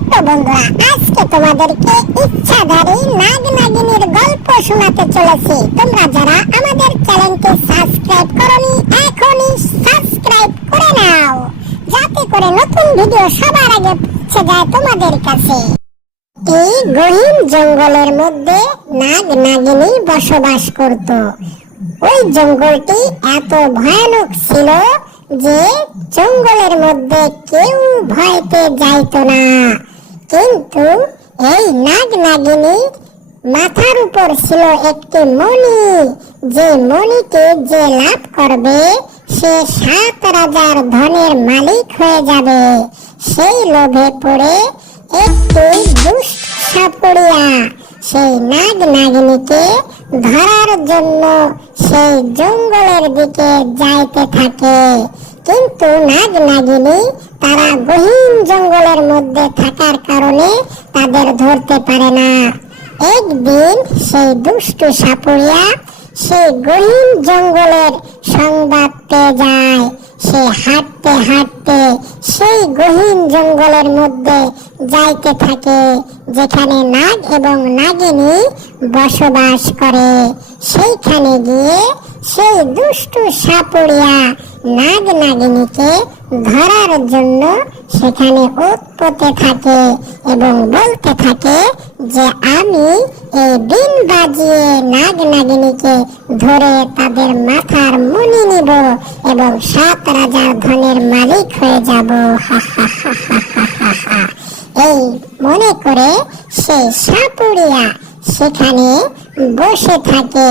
ছোট্ট বন্ধুরা, আজকে তোমাদেরকে ইচ্ছাধারী নাগ নাগিনীর গল্প শোনাতে চলেছি। তোমরা যারা আমাদের চ্যানেলকে সাবস্ক্রাইব করনি, এখনই সাবস্ক্রাইব করে নাও, যাতে করে নতুন ভিডিও সবার আগে পৌঁছে যায় তোমাদের কাছে। এই গহীন জঙ্গলের মধ্যে নাগ নাগিনী বসবাস করত। ওই জঙ্গলটি এত ভয়ানক ছিল যে জঙ্গলের মধ্যে কেউ ভয়তে যাইত না। কিন্তু এই নাগ নাগিনী মাথার উপর ছিল একটি মণি। যে মণিকে যে লাভ করবে, সে সাত রাজার ধনের মালিক হয়ে যাবে। সেই লোভে পড়ে একটি দুষ্ট সাপুড়িয়া, সেই নাগ নাগিনীকে ধরার জন্য সেই জঙ্গলের দিকে যাইতে থাকে। কিন্তু নাগ নাগিনী তারা গহীন জঙ্গলের মধ্যে থাকার কারণে তাদের ধরতে পারে না। একদিন সেই দুষ্টু সাপুড়িয়া সেই গহীন জঙ্গলের সংবাদ পেয়ে যায়। সে হাঁটতে হাঁটতে সেই গহীন জঙ্গলের মধ্যে যাইতে থাকে, যেখানে নাগ এবং নাগিনী বসবাস করে। সেইখানে গিয়ে সেই দুষ্টু সাপুড়িয়া নাগ নাগিনীকে ধরার জন্য সেখানে উৎপতে থাকে এবং বলতে থাকে যে আমি এই দিন বাজিয়ে নাগ নাগিনীকে ধরে তাদের মাথার মনি নিব এবং সাত রাজার ধনের মালিক হয়ে যাব হা। এই মনে করে সে সাপুড়িয়া সেখানে বসে থাকে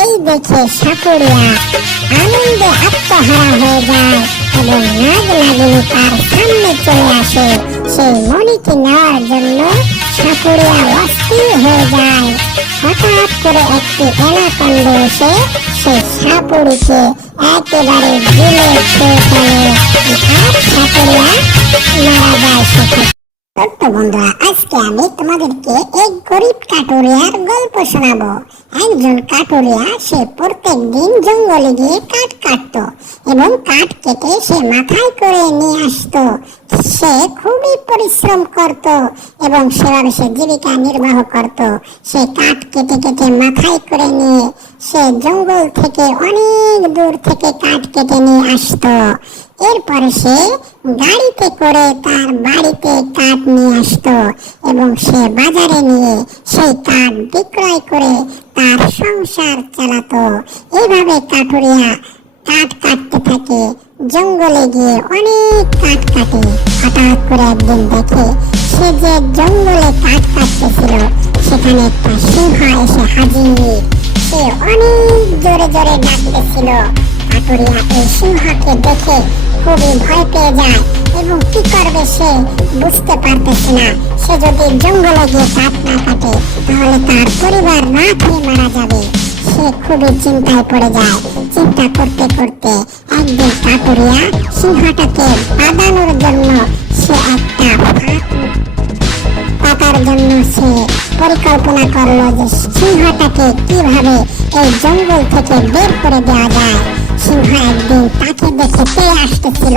এই দেখে সাপুড়িয়া আনন্দে আত্মহারা হয়ে যায় এবং নাগ নাগিনী তার সামনে চলে আসে। সেই মণিকে নেওয়ার জন্য সাপুড়িয়া অস্থির হয়ে যায়। হঠাৎ করে একটি এনাকন্ড এসে সেই সাপুড়িকে একেবারে গিলে খেয়ে ফেলে আর সাপুড়িয়া মারা যায় সেখানে। ছোট্ট বন্ধুরা, আজকে আমি তোমাদেরকে এক গরিব কাটুরিয়ার গল্প শোনাবো। একজন কাটুরিয়া, সে প্রত্যেক দিন জঙ্গলে গিয়ে কাঠ কাটতো এবং কাঠ কেটে সে মাথায় করে নিয়ে আসতো। সে খুবই পরিশ্রম করত এবং সেভাবে সে জীবিকা নির্বাহ করত। সে কাঠ কেটে কেটে মাথায় করে নিয়ে সে জঙ্গল থেকে অনেক দূর থেকে কাঠ কেটে নিয়ে আসতো। এরপরে সে গাড়িতে করে তার বাড়িতে কাঠ নিয়ে আসতো এবং সে বাজারে নিয়ে সেই কাঠ বিক্রয় করে তার সংসার চালাতো। এইভাবে কাঠুরিয়া কাঠ কাটতে থাকে। জঙ্গলে গিয়ে অনেক কাঠ কাটে। হঠাৎ করে একদিন দেখে সে যে জঙ্গলে কাঠ কাটতেছিল, সেখানে একটা সিংহ এসে হাজির। সে অনেক জোরে জোরে ডাকতেছিল। কাটুরিয়া এই সিংহকে দেখে খুবই ভয় পেয়ে যায় এবং কি করবে সে বুঝতে পারতেছে না। সে যদি জঙ্গলে গিয়ে কাঠ না কাটে, তাহলে তার পরিবার না খেয়ে মারা যাবে। সে খুবই চিন্তায় পড়ে যায়। চিন্তা করতে করতে একদিন কাটুরিয়া সিংহটাকে বাঁধানোর জন্য সে একটা পাতার জন্য সে পরিকল্পনা করল যে সিংহটাকে কীভাবে এই জঙ্গল থেকে বের করে দেওয়া যায়। সিংহ একদিন তাকে দেখে পেয়ে আসতেছিল।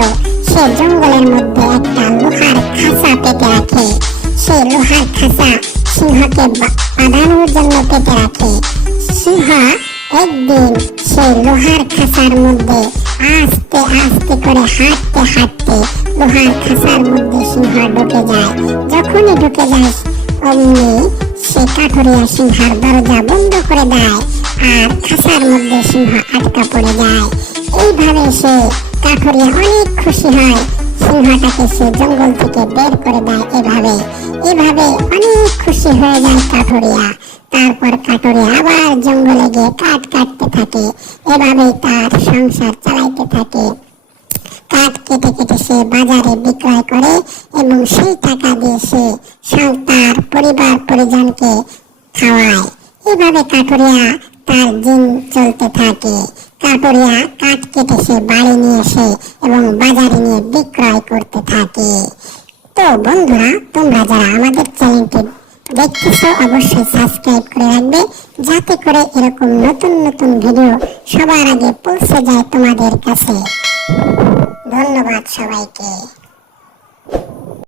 সে জঙ্গলের মধ্যে একটা লোহার খাঁচা পেতে রাখে। সেই লোহার খাঁচা সিংহকে বাঁধানোর জন্য পেতে রাখে। সিংহ একদিন সেই লোহার খাঁচার মধ্যে আস্তে আস্তে করে হাঁটতে হাঁটতে লোহার খাঁচার মধ্যে সিংহ ঢুকে যায়। যখনই ঢুকে যায়, অমনি সে কাঠুরিয়া সিংহার দরজা বন্ধ করে দেয় আর খাঁচার মধ্যে সিংহ আটকা পড়ে যায়। এইভাবে সে কাঠুরিয়া অনেক খুশি হয়। সিংহটাকে সে জঙ্গল থেকে বের করে দেয় এভাবে। এভাবে অনেক খুশি হয়ে যায় কাঠুরিয়া। তারপর কাঠুরিয়া আবার জঙ্গলে গিয়ে কাঠ কাটতে থাকে। এভাবেই তার সংসার চালাইতে থাকে। কাঠ কেটে কেটে সে বাজারে বিক্রয় করে এবং সেই টাকা দিয়ে সে তার পরিবার পরিজনকে খাওয়ায়। এভাবে কাঠুরিয়া তার দিন চলতে থাকে। কাঠুরিয়া কাঠ কেটে সে বাড়ি নিয়ে এসে এবং বাজারে নিয়ে বিক্রয় করতে থাকে। তো বন্ধুরা, তোমরা যারা আমাদের চ্যানেলটি ব্যক্তিত্ব অবশ্যই সাবস্ক্রাইব করে রাখবে, যাতে করে এরকম নতুন নতুন ভিডিও সবার আগে পৌঁছে যায় তোমাদের কাছে। ধন্যবাদ সবাইকে।